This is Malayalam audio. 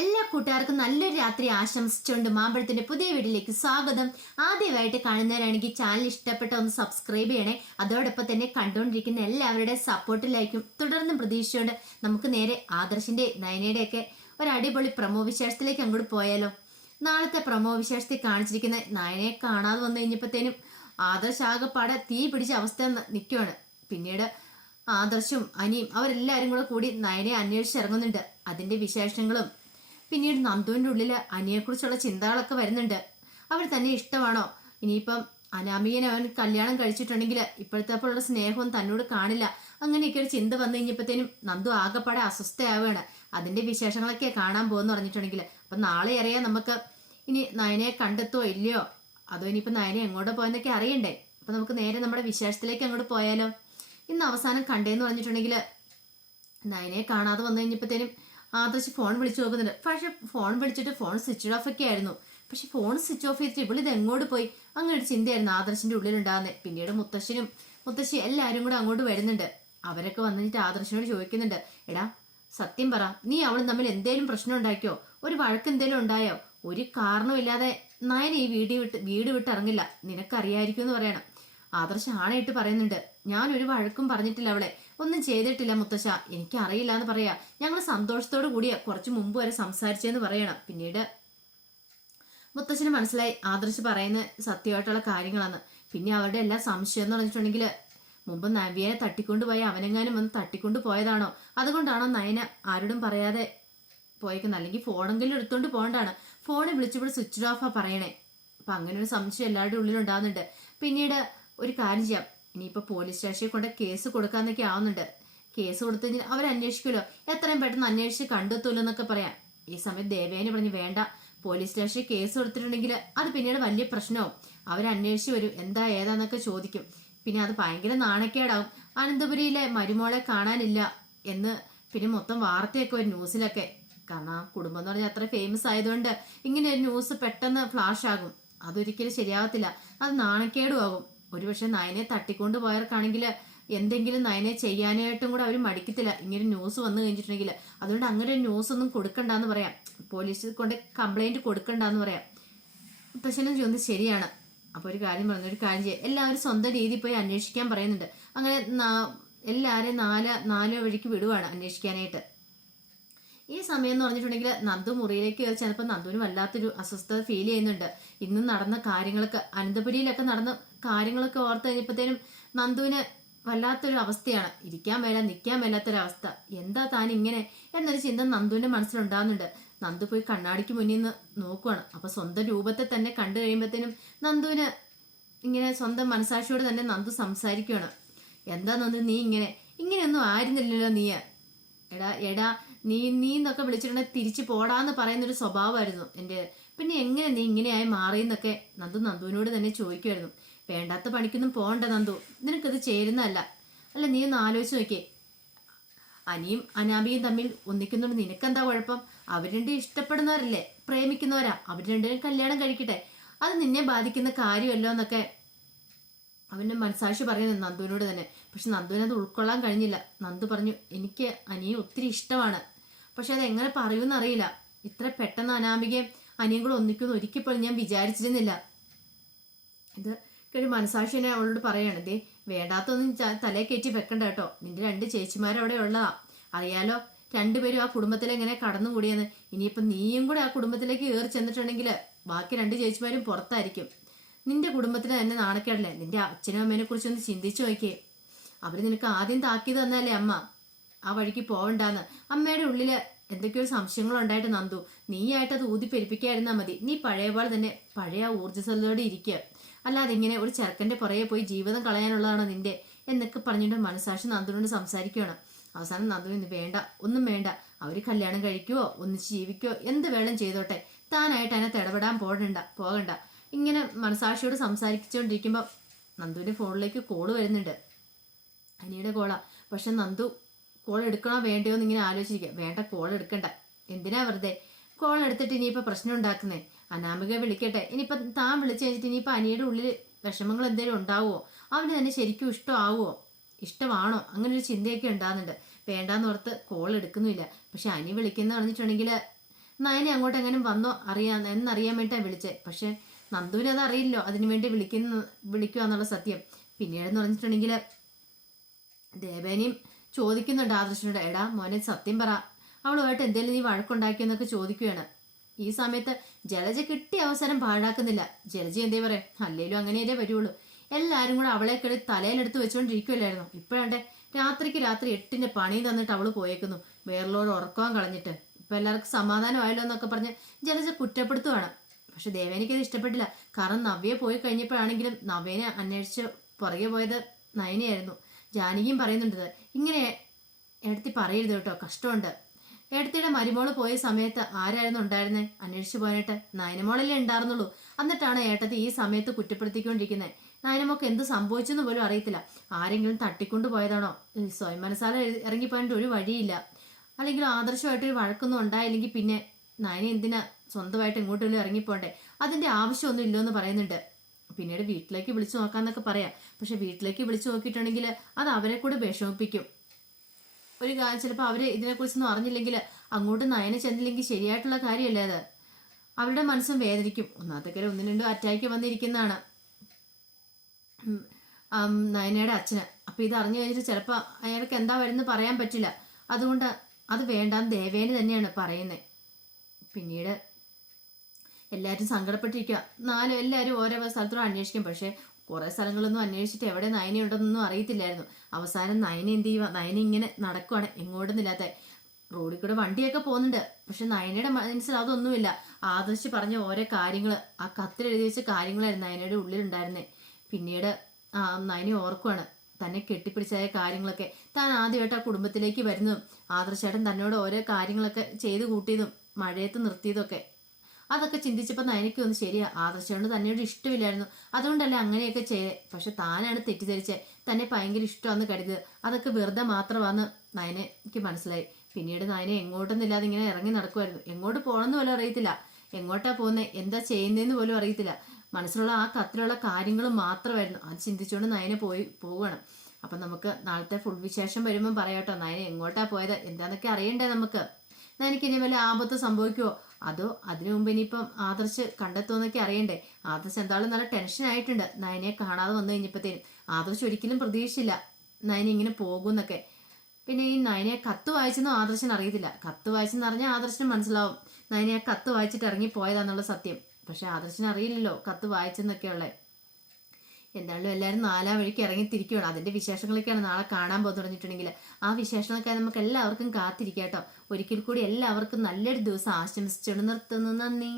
എല്ലാ കൂട്ടുകാർക്കും നല്ലൊരു രാത്രി ആശംസിച്ചുകൊണ്ട് മാമ്പഴത്തിന്റെ പുതിയ വീഡിയോയിലേക്ക് സ്വാഗതം. ആദ്യമായിട്ട് കാണുന്നവരാണെങ്കിൽ ചാനൽ ഇഷ്ടപ്പെട്ട ഒന്ന് സബ്സ്ക്രൈബ് ചെയ്യണേ. അതോടൊപ്പം തന്നെ കണ്ടുകൊണ്ടിരിക്കുന്ന എല്ലാവരുടെ സപ്പോർട്ടിലായിരിക്കും തുടർന്നും പ്രതീക്ഷിച്ചുകൊണ്ട് നമുക്ക് നേരെ ആദർശിന്റെ നയനയുടെ ഒക്കെ ഒരു അടിപൊളി പ്രമോ വിശേഷത്തിലേക്ക് അങ്ങോട്ട് പോയാലോ. നാളത്തെ പ്രമോ വിശേഷത്തിൽ കാണിച്ചിരിക്കുന്ന നയനയെ കാണാതെ വന്നു കഴിഞ്ഞപ്പോഴത്തേനും ആദർശ് ആകെപ്പാടെ തീ പിടിച്ച അവസ്ഥ നിൽക്കുവാണ് പിന്നീട് ആദർശും അനിയും അവരെല്ലാവരും കൂടെ കൂടി നയനെ അന്വേഷിച്ചിറങ്ങുന്നുണ്ട് അതിന്റെ വിശേഷങ്ങളും പിന്നീട് നന്ദുവിന്റെ ഉള്ളിൽ അനിയെക്കുറിച്ചുള്ള ചിന്തകളൊക്കെ വരുന്നുണ്ട്. അവർ തന്നെ ഇഷ്ടമാണോ? ഇനിയിപ്പം അനാമിയനെ അവൻ കല്യാണം കഴിച്ചിട്ടുണ്ടെങ്കിൽ ഇപ്പോഴത്തെ പോലുള്ള സ്നേഹവും തന്നോട് കാണില്ല. അങ്ങനെയൊക്കെ ഒരു ചിന്ത വന്നു കഴിഞ്ഞപ്പോഴത്തേനും നന്ദു ആകെപ്പാടെ അസ്വസ്ഥയാവുകയാണ്. അതിന്റെ വിശേഷങ്ങളൊക്കെ കാണാൻ പോകുന്നു പറഞ്ഞിട്ടുണ്ടെങ്കിൽ അപ്പൊ നാളെ അറിയാം നമുക്ക് ഇനി നയനയെ കണ്ടെത്തോ ഇല്ലയോ? അതോ ഇനിയിപ്പോൾ നയനെ എങ്ങോട്ട് പോയെന്നൊക്കെ അറിയണ്ടേ? അപ്പൊ നമുക്ക് നേരെ നമ്മുടെ വിശേഷത്തിലേക്ക് അങ്ങോട്ട് പോയാലോ? ഇന്ന് അവസാനം കണ്ടേന്ന് പറഞ്ഞിട്ടുണ്ടെങ്കിൽ നയനയെ കാണാതെ വന്നു കഴിഞ്ഞപ്പോഴത്തേനും ആദർശ് ഫോൺ വിളിച്ചു നോക്കുന്നുണ്ട്. പക്ഷെ ഫോൺ വിളിച്ചിട്ട് ഫോൺ സ്വിച്ച് ഓഫ് ഒക്കെ ആയിരുന്നു. പക്ഷെ ഫോൺ സ്വിച്ച് ഓഫ് ചെയ്തിട്ട് ഇവളിത് എങ്ങോട്ട് പോയി? അങ്ങനെ ഒരു ചിന്തയായിരുന്നു ആദർശിന്റെ ഉള്ളിലുണ്ടാകുന്നത് പിന്നീട് മുത്തശ്ശനും മുത്തശ്ശി എല്ലാവരും കൂടെ അങ്ങോട്ട് വരുന്നുണ്ട്. അവരൊക്കെ വന്നിട്ട് ആദർശനോട് ചോദിക്കുന്നുണ്ട്. എടാ സത്യം പറ നീ അവളും തമ്മിൽ എന്തേലും പ്രശ്നം ഉണ്ടാക്കിയോ? ഒരു വഴക്ക് എന്തേലും ഉണ്ടായോ? ഒരു കാരണമില്ലാതെ നയൻ ഈ വീട് വിട്ട് വീട് വിട്ട് ഇറങ്ങില്ല. നിനക്കറിയായിരിക്കും എന്ന് പറയണം. ആദർശ് ആണയിട്ട് പറയുന്നുണ്ട്. ഞാൻ ഒരു വഴക്കും പറഞ്ഞിട്ടില്ല അവളെ. ഒന്നും ചെയ്തിട്ടില്ല മുത്തശ്ശ. എനിക്കറിയില്ല എന്ന് പറയാ. ഞങ്ങൾ സന്തോഷത്തോടു കൂടിയ കുറച്ചു മുമ്പ് വരെ സംസാരിച്ചെന്ന് പറയണം. പിന്നീട് മുത്തശ്ശന് മനസ്സിലായി ആദർശ് പറയുന്ന സത്യമായിട്ടുള്ള കാര്യങ്ങളാണ് പിന്നെ അവരുടെ എല്ലാ സംശയം എന്ന് പറഞ്ഞിട്ടുണ്ടെങ്കിൽ മുമ്പ് നവ്യനെ തട്ടിക്കൊണ്ടുപോയി അവനെങ്ങാനും വന്ന് തട്ടിക്കൊണ്ടു പോയതാണോ? അതുകൊണ്ടാണോ നയന ആരോടും പറയാതെ പോയേക്കുന്നത്? അല്ലെങ്കിൽ ഫോണെങ്കിലും എടുത്തുകൊണ്ട് പോകണ്ടാണ്. ഫോണിൽ വിളിച്ചപ്പോൾ സ്വിച്ച് ഓഫാ പറയണേ. അപ്പൊ അങ്ങനെ ഒരു സംശയം എല്ലാവരുടെ ഉള്ളിൽ ഉണ്ടാകുന്നുണ്ട് പിന്നീട് ഒരു കാര്യം ചെയ്യാം. ഇനിയിപ്പോ പോലീസ് സ്റ്റേഷനിൽ കൊണ്ട് കേസ് കൊടുക്കാന്നൊക്കെ ആവുന്നുണ്ട്. കേസ് കൊടുത്തു കഴിഞ്ഞാൽ അവർ അന്വേഷിക്കുമല്ലോ. എത്രയും പെട്ടെന്ന് അന്വേഷിച്ച് കണ്ടെത്തുമല്ലോ എന്നൊക്കെ പറയാം. ഈ സമയത്ത് ദേവേനെ പറഞ്ഞ് വേണ്ട. പോലീസ് സ്റ്റേഷനിൽ കേസ് കൊടുത്തിട്ടുണ്ടെങ്കിൽ അത് പിന്നീട് വലിയ പ്രശ്നവും. അവരന്വേഷിച്ച് വരും. എന്താ ഏതാന്നൊക്കെ ചോദിക്കും. പിന്നെ അത് ഭയങ്കര നാണക്കേടാവും. അനന്തപുരിയിലെ മരുമോളെ കാണാനില്ല എന്ന് പിന്നെ മൊത്തം വാർത്തയൊക്കെ ഒരു ന്യൂസിലൊക്കെ. കാരണം ആ കുടുംബം എന്ന് പറഞ്ഞാൽ അത്ര ഫേമസ് ആയതുകൊണ്ട് ഇങ്ങനെ ഒരു ന്യൂസ് പെട്ടെന്ന് ഫ്ലാഷ് ആകും. അതൊരിക്കലും ശരിയാവത്തില്ല. അത് നാണക്കേടും ആകും. ഒരുപക്ഷെ നയനെ തട്ടിക്കൊണ്ട് പോയവർക്കാണെങ്കിൽ എന്തെങ്കിലും നയനെ ചെയ്യാനായിട്ടും കൂടെ അവർ മടിക്കത്തില്ല. ഇങ്ങനെ ന്യൂസ് വന്നു കഴിഞ്ഞിട്ടുണ്ടെങ്കിൽ അതുകൊണ്ട് അങ്ങനെ ന്യൂസ് ഒന്നും കൊടുക്കണ്ടെന്ന് പറയാം. പോലീസിൽ കൊണ്ട് കംപ്ലൈന്റ് കൊടുക്കണ്ടെന്ന് പറയാം. പ്രശ്നം ചോദിച്ചത് ശരിയാണ്. അപ്പൊ ഒരു കാര്യം പറഞ്ഞു ഒരു കാര്യം ചെയ്യാം. എല്ലാവരും സ്വന്തം രീതിയിൽ പോയി അന്വേഷിക്കാൻ പറയുന്നുണ്ട്. അങ്ങനെ എല്ലാവരെയും നാല് നാല് വഴിക്ക് വിടുവാണ് അന്വേഷിക്കാനായിട്ട്. ഈ സമയം എന്ന് പറഞ്ഞിട്ടുണ്ടെങ്കിൽ നന്ദു മുറിയിലേക്ക് കയറി ചിലപ്പോൾ നന്ദുവിന് വല്ലാത്തൊരു അസ്വസ്ഥത ഫീൽ ചെയ്യുന്നുണ്ട്. ഇന്ന് നടന്ന കാര്യങ്ങളൊക്കെ അനന്തപുരിയിലൊക്കെ നടന്ന കാര്യങ്ങളൊക്കെ ഓർത്ത് കഴിഞ്ഞപ്പോഴത്തേനും നന്ദുവിന് വല്ലാത്തൊരു അവസ്ഥയാണ്. ഇരിക്കാൻ മേല നിൽക്കാൻ മേലാത്തൊരവസ്ഥ. എന്താ താൻ ഇങ്ങനെ? എന്നൊരു ചിന്ത നന്ദുവിന്റെ മനസ്സിലുണ്ടാകുന്നുണ്ട് നന്ദു പോയി കണ്ണാടിക്ക് മുന്നിൽ നിന്ന് നോക്കുവാണ്. അപ്പൊ സ്വന്തം രൂപത്തെ തന്നെ കണ്ടു കഴിയുമ്പോഴത്തേനും നന്ദുവിന് ഇങ്ങനെ സ്വന്തം മനസാക്ഷിയോട് തന്നെ നന്ദു സംസാരിക്കുകയാണ് എന്താ നന്ദു നീ ഇങ്ങനെ? ഇങ്ങനെയൊന്നും ആയിരുന്നില്ലല്ലോ നീ. എടാ എടാ നീ നീ എന്നൊക്കെ വിളിച്ചിട്ടുണ്ടെങ്കിൽ തിരിച്ചു പോടാന്ന് പറയുന്നൊരു സ്വഭാവമായിരുന്നു എന്റെ. പിന്നെ എങ്ങനെ നീ ഇങ്ങനെയായി മാറിയെന്നൊക്കെ നന്ദു നന്ദുവിനോട് തന്നെ ചോദിക്കുമായിരുന്നു വേണ്ടാത്ത പണിക്കൊന്നും പോകണ്ട നന്ദു. നിനക്കത് ചേരുന്നതല്ല. അല്ല നീ ഒന്ന് ആലോചിച്ച് നോക്കിയേ. അനിയും അനാമിയും തമ്മിൽ ഒന്നിക്കുന്നുണ്ട് നിനക്കെന്താ കുഴപ്പം? അവർ രണ്ടും ഇഷ്ടപ്പെടുന്നവരല്ലേ? പ്രേമിക്കുന്നവരാ. അവർ രണ്ടുപേരും കല്യാണം കഴിക്കട്ടെ. അത് നിന്നെ ബാധിക്കുന്ന കാര്യമല്ലോ എന്നൊക്കെ അവന്റെ മനസാക്ഷി പറയുന്നത് നന്ദുവിനോട് തന്നെ. പക്ഷെ നന്ദുവിന് അത് ഉൾക്കൊള്ളാൻ കഴിഞ്ഞില്ല. നന്ദു പറഞ്ഞു എനിക്ക് അനിയെ ഒത്തിരി ഇഷ്ടമാണ്. പക്ഷെ അത് എങ്ങനെ അറിയില്ല. ഇത്ര പെട്ടെന്ന് അനാമികയും അനിയും കൂടെ ഒന്നിക്കുമെന്ന് ഒരിക്കൽ ഞാൻ വിചാരിച്ചിരുന്നില്ല. ഇത് ഒരു മനസാക്ഷിനെ അവളോട് പറയാണ് ദേ വേണ്ടാത്തൊന്നും തലേ കയറ്റി വെക്കണ്ട കേട്ടോ. നിന്റെ രണ്ട് ചേച്ചിമാരവിടെ ഉള്ളതാ. അറിയാലോ രണ്ടുപേരും ആ കുടുംബത്തിൽ എങ്ങനെ കടന്നുകൂടിയെന്ന്. ഇനിയിപ്പൊ നീയും കൂടെ ആ കുടുംബത്തിലേക്ക് കയറി ചെന്നിട്ടുണ്ടെങ്കിൽ ബാക്കി രണ്ട് ചേച്ചിമാരും പുറത്തായിരിക്കും. നിന്റെ കുടുംബത്തിന് തന്നെ നാണക്കേടല്ലേ? നിന്റെ അച്ഛനും അമ്മേനെ കുറിച്ചൊന്ന് ചിന്തിച്ചു നോക്കിയേ. അവർ നിനക്ക് ആദ്യം താക്കി തന്നല്ലേ അമ്മ. ആ വഴിക്ക് പോവണ്ടാന്ന്. അമ്മയുടെ ഉള്ളിൽ എന്തൊക്കെയോ സംശയങ്ങളുണ്ടായിട്ട് നന്ദു. നീയായിട്ട് അത് ഊതിപ്പെരിപ്പിക്കായിരുന്നാ മതി. നീ പഴയ പോലെ തന്നെ പഴയ ഊർജസ്വലതയോടെ ഇരിക്കുക അല്ലാതെ ഇങ്ങനെ ഒരു ചെറുക്കന്റെ പുറകെ പോയി ജീവിതം കളയാനുള്ളതാണോ നിന്റെ? എന്നൊക്കെ പറഞ്ഞിട്ട് മനസാക്ഷി നന്ദുവിനോട് സംസാരിക്കുകയാണ്. അവസാനം നന്ദുവിന് വേണ്ട ഒന്നും വേണ്ട. അവർ കല്യാണം കഴിക്കുവോ? ഒന്നിച്ച് ജീവിക്കുവോ? എന്ത് വേണം ചെയ്തോട്ടെ? താനായിട്ട് അതിനകത്ത് ഇടപെടാൻ പോകണ്ട പോകണ്ട. ഇങ്ങനെ മനസാക്ഷിയോട് സംസാരിച്ചുകൊണ്ടിരിക്കുമ്പോൾ നന്ദുവിന്റെ ഫോണിലേക്ക് കോൾ വരുന്നുണ്ട്. അനിയുടെ കോളാ പക്ഷെ നന്ദു കോൾ എടുക്കണോ വേണ്ടയോ എന്ന് ഇങ്ങനെ ആലോചിക്കുക. വേണ്ട കോൾ എടുക്കണ്ട. എന്തിനാ വെറുതെ? കോൾ എടുത്തിട്ട് ഇനിയിപ്പോൾ പ്രശ്നം ഉണ്ടാക്കുന്നേ? അനാമിക വിളിക്കട്ടെ. ഇനിയിപ്പം താൻ വിളിച്ചു കഴിഞ്ഞിട്ട് ഇനിയിപ്പോൾ അനിയുടെ ഉള്ളിൽ വിഷമങ്ങൾ എന്തെങ്കിലും ഉണ്ടാവുമോ അവന് തന്നെ ശരിക്കും ഇഷ്ടമാവുമോ ഇഷ്ടമാണോ? അങ്ങനെ ഒരു ചിന്തയൊക്കെ ഉണ്ടാകുന്നുണ്ട്. വേണ്ടാന്ന് ഓർത്ത് കോൾ എടുക്കുന്നില്ല പക്ഷെ അനി വിളിക്കുന്ന പറഞ്ഞിട്ടുണ്ടെങ്കിൽ നയനെ അങ്ങോട്ട് എങ്ങനെ വന്നോ? അറിയാ എന്നറിയാൻ വേണ്ടിയിട്ടാണ് വിളിച്ചത് പക്ഷെ നന്ദുവിന് അത് അറിയില്ലോ അതിനു വേണ്ടി വിളിക്കുന്ന വിളിക്കുക എന്നുള്ള സത്യം. പിന്നീടെന്ന് പറഞ്ഞിട്ടുണ്ടെങ്കിൽ ദേവേനയും ചോദിക്കുന്നുണ്ട് ആദർശനോട്. എടാ മോനെ സത്യം പറ. അവളുമായിട്ട് എന്തെങ്കിലും നീ വഴക്കുണ്ടാക്കിയെന്നൊക്കെ ചോദിക്കുകയാണ്. ഈ സമയത്ത് ജലജ കിട്ടിയ അവസരം പാഴാക്കുന്നില്ല. ജലജ എന്തേ പറയാം? അല്ലേലും അങ്ങനെയല്ലേ വരുള്ളൂ. എല്ലാരും കൂടെ അവളെ കളി തലയിലെടുത്ത് വെച്ചുകൊണ്ടിരിക്കുമല്ലായിരുന്നു ഇപ്പോഴാണ്ടെ രാത്രിക്ക് രാത്രി എട്ടിന്റെ പണി തന്നിട്ട് അവൾ പോയേക്കുന്നു. വേറെല്ലോട് ഉറക്കവും കളഞ്ഞിട്ട്. ഇപ്പൊ എല്ലാവർക്കും സമാധാനമായല്ലോ എന്നൊക്കെ പറഞ്ഞ് ജലജ കുറ്റപ്പെടുത്തുവാണ്. പക്ഷെ ദേവേനിക്ക് അത് ഇഷ്ടപ്പെട്ടില്ല. കാരണം നവ്യെ പോയി കഴിഞ്ഞപ്പോഴാണെങ്കിലും നവ്യനെ അന്വേഷിച്ച് പുറകെ പോയത് നയനയായിരുന്നു. ജാനകിയും പറയുന്നുണ്ട്. ഇങ്ങനെ എടുത്തി പറയരുത് കേട്ടോ. കഷ്ടമുണ്ട്. എടുത്തിയുടെ മരുമോൾ പോയ സമയത്ത് ആരായിരുന്നു ഉണ്ടായിരുന്നേ? അന്വേഷിച്ചു പോയിട്ട് നയനമോളല്ലേ ഉണ്ടായിരുന്നുള്ളൂ എന്നിട്ടാണ് ഏട്ടത്തി ഈ സമയത്ത് കുറ്റപ്പെടുത്തിക്കൊണ്ടിരിക്കുന്നത് നയനമോക്ക് എന്ത് സംഭവിച്ചെന്ന് പോലും അറിയത്തില്ല. ആരെങ്കിലും തട്ടിക്കൊണ്ടു പോയതാണോ? സ്വയം മനസ്സാല ഇറങ്ങിപ്പോയിട്ട് ഒരു വഴിയില്ല. അല്ലെങ്കിൽ ആദർശമായിട്ട് ഒരു വഴക്കൊന്നും ഉണ്ടായില്ലെങ്കിൽ പിന്നെ നയന എന്തിനാ സ്വന്തമായിട്ട് ഇങ്ങോട്ടും ഇറങ്ങിപ്പോണ്ടേ? അതിന്റെ ആവശ്യമൊന്നും ഇല്ലെന്ന് പറയുന്നുണ്ട്. പിന്നീട് വീട്ടിലേക്ക് വിളിച്ചു നോക്കാന്നൊക്കെ പറയാം. പക്ഷെ വീട്ടിലേക്ക് വിളിച്ചു നോക്കിയിട്ടുണ്ടെങ്കിൽ അത് അവരെ കൂടെ വിഷമിപ്പിക്കും. ഒരു കാര്യം ചിലപ്പോൾ അവർ ഇതിനെക്കുറിച്ചൊന്നും അറിഞ്ഞില്ലെങ്കിൽ അങ്ങോട്ട് നയന ചെന്നില്ലെങ്കിൽ ശരിയായിട്ടുള്ള കാര്യമല്ലേ അത്? അവരുടെ മനസ്സും വേദനിക്കും. ഒന്നാമത്തെ കാര്യം രണ്ടും അറ്റാക്ക് വന്നിരിക്കുന്നതാണ്. നയനയുടെ അച്ഛന്. അപ്പൊ ഇത് അറിഞ്ഞു കഴിഞ്ഞിട്ട് ചിലപ്പോൾ അയാൾക്ക് എന്താ വരുന്നത് പറയാൻ പറ്റില്ല. അതുകൊണ്ട് അത് വേണ്ടാന്ന് ദേവേന് തന്നെയാണ് പറയുന്നത് പിന്നീട് എല്ലാവരും സങ്കടപ്പെട്ടിരിക്കുക നാലും എല്ലാവരും ഓരോ സ്ഥലത്തോടും അന്വേഷിക്കും. പക്ഷേ കുറെ സ്ഥലങ്ങളൊന്നും അന്വേഷിച്ചിട്ട് എവിടെ നയനയുണ്ടെന്നൊന്നും അറിയത്തില്ലായിരുന്നു. അവസാനം നയന എന്ത് ചെയ്യുക നയന ഇങ്ങനെ നടക്കുവാണ്. എങ്ങോട്ടൊന്നില്ലാത്ത റോഡിൽ കൂടെ വണ്ടിയൊക്കെ പോകുന്നുണ്ട്. പക്ഷെ നയനയുടെ മനസ്സിൽ അതൊന്നുമില്ല. ആദർശ് പറഞ്ഞ ഓരോ കാര്യങ്ങൾ ആ കത്തിൽ എഴുതി വെച്ച കാര്യങ്ങളായിരുന്നു നയനയുടെ ഉള്ളിലുണ്ടായിരുന്നേ. പിന്നീട് നയനെ ഓർക്കുവാണ്. തന്നെ കെട്ടിപ്പിടിച്ചായ കാര്യങ്ങളൊക്കെ താൻ ആദ്യമായിട്ട് ആ കുടുംബത്തിലേക്ക് വരുന്നതും ആദർശേട്ടൻ തന്നോട് ഓരോ കാര്യങ്ങളൊക്കെ ചെയ്തു കൂട്ടിയതും മഴയത്ത് നിർത്തിയതൊക്കെ. അതൊക്കെ ചിന്തിച്ചപ്പോൾ നയനയ്ക്ക് ഒന്ന് ശരിയാ ആദർശോണ്ട് തന്നോട് ഇഷ്ടമില്ലായിരുന്നു. അതുകൊണ്ടല്ലേ അങ്ങനെയൊക്കെ ചെയ്തേ പക്ഷെ താനാണ് തെറ്റിദ്ധരിച്ചത് തന്നെ ഭയങ്കര ഇഷ്ടമാണെന്ന് കരുതിയത്. അതൊക്കെ വെറുതെ മാത്രമാണെന്ന് നയനയ്ക്ക് മനസ്സിലായി. പിന്നീട് നയന എങ്ങോട്ടൊന്നുമില്ലാതെ ഇങ്ങനെ ഇറങ്ങി നടക്കുമായിരുന്നു എങ്ങോട്ട് പോകണമെന്ന് പോലും അറിയത്തില്ല. എങ്ങോട്ടാ പോകുന്നത് എന്താ ചെയ്യുന്നതെന്ന് പോലും അറിയത്തില്ല. മനസ്സിലുള്ള ആ കത്തിലുള്ള കാര്യങ്ങൾ മാത്രമായിരുന്നു. അത് ചിന്തിച്ചുകൊണ്ട് നയന പോയി പോവുകയാണ്. അപ്പം നമുക്ക് നാളത്തെ ഫുൾ വിശേഷം വരുമ്പോൾ പറയാട്ടോ. നയന എങ്ങോട്ടാ പോയത്? എന്താന്നൊക്കെ അറിയണ്ടേ നമുക്ക്? നയനക്ക് ഇനി വല്ല ആപത്ത് സംഭവിക്കുമോ അതോ അതിനു മുമ്പ് ഇനിയിപ്പം ആദർശ് കണ്ടെത്തുമെന്നൊക്കെ അറിയണ്ടേ? ആദർശ് എന്തായാലും നല്ല ടെൻഷൻ ആയിട്ടുണ്ട്. നയനെ കാണാതെ വന്നു കഴിഞ്ഞപ്പോഴത്തേനും. ആദർശ് ഒരിക്കലും പ്രതീക്ഷിച്ചില്ല നയന ഇങ്ങനെ പോകുമെന്നൊക്കെ. പിന്നെ ഈ നയനെ കത്ത് വായിച്ചെന്നും ആദർശന് അറിയത്തില്ല. കത്ത് വായിച്ചെന്ന് അറിഞ്ഞാൽ ആദർശന് മനസ്സിലാവും. നയനെ ആ കത്ത് വായിച്ചിട്ട് ഇറങ്ങി പോയതാന്നുള്ള സത്യം. പക്ഷെ ആദർശന് അറിയില്ലല്ലോ കത്ത് വായിച്ചെന്നൊക്കെയുള്ളത് എന്തായാലും എല്ലാവരും നാലാം വഴിക്ക് ഇറങ്ങി തിരിക്കുകയാണ് അതിന്റെ വിശേഷങ്ങളൊക്കെയാണ് നാളെ കാണാൻ പോകാൻ തുടങ്ങിയിട്ടുണ്ടെങ്കിൽ. ആ വിശേഷങ്ങളൊക്കെ നമുക്ക് എല്ലാവർക്കും കാത്തിരിക്കാം കേട്ടോ. ഒരിക്കൽ കൂടി എല്ലാവർക്കും നല്ലൊരു ദിവസം ആശംസിച്ചു നിർത്തുന്നു. നന്ദി.